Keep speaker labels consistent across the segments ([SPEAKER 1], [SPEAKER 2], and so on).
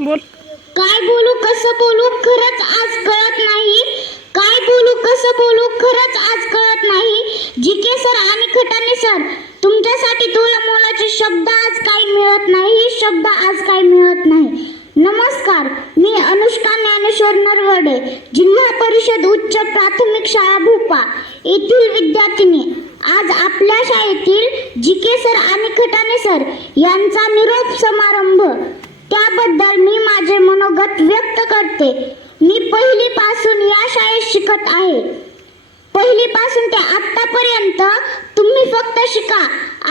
[SPEAKER 1] बोल.
[SPEAKER 2] काय बोलू कसं बोलू? खरंच आज कळत नाही. काय बोलू कसं बोलू? खरंच आज कळत नाही. जीके सर आणि खटाने सर तुमच्यासाठी तुला मोलाचे शब्द आज काही मिळत नाही. शब्द आज काही मिळत नाही. नमस्कार मी अनुष्का ज्ञानेश्वर नरवडे जिल्हा परिषद उच्च प्राथमिक शाळा भोपा येथील विद्यार्थिनी. आज आपल्या शाळेतील जिके सर आणि खटाने सर यांचा निरोप समारंभ. त्याबद्दल मी माझे मनोगत व्यक्त करते. मी पहिलीपासून या शाळेत शिकत आहे. पहिलीपासून ते आतापर्यंत तुम्ही फक्त शिका.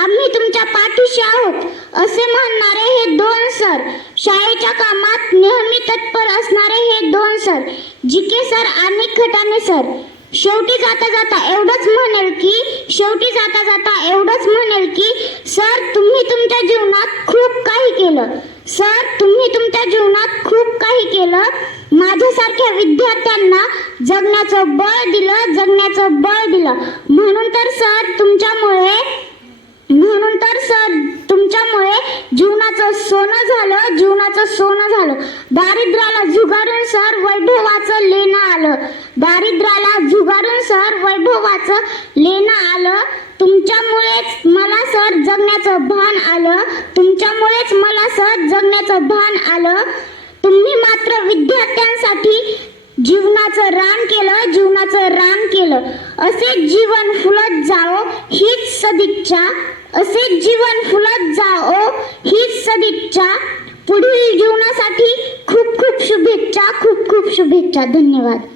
[SPEAKER 2] आम्ही तुमच्या पाठीशी आहोत असे म्हणणारे हे दोन सर. शाळेच्या कामात नेहमी तत्पर असणारे हे दोन सर जिके सर आणि खटाने सर. शेवटी जाता जाता एवढंच म्हणेल की शेवटी जाता जाता एवढंच म्हणेल की सर तुम्ही तुमच्या जीवनात खूप काही केलं. सर तुम्ही तुमच्या जीवनात खूप काही केलं. माझ्यासारख्या विद्यार्थ्यांना जगण्याचं बळ दिलं जगण्याचं बळ दिलं. म्हणून तर सर तुमच्यामुळे म्हणून तर सर तुमच्यामुळे जीवनाचं सोनं झालं जीवनाचं सोनं झालं. दारिद्र्याला झुगारून सर वैभवाचं लेणं आलं. दारिद्र्याला झुगारून सर वैभवाचं लेणं आलं तुमच्यामुळेच मला सर जगण्याचं भान आलं तुमच्यामुळेच मला सर जगण्याचं भान आलं. तुम्ही मात्र विद्यार्थ्यांसाठी जीवनाचं रान केलं जीवनाचं रान केलं. असे जीवन फुलत जाओ हीच सदिच्छा. असे जीवन फुलत जाओ हीच सदिच्छा. पुढील जीवनासाठी खूप खूप शुभेच्छा खूप खूप शुभेच्छा. धन्यवाद.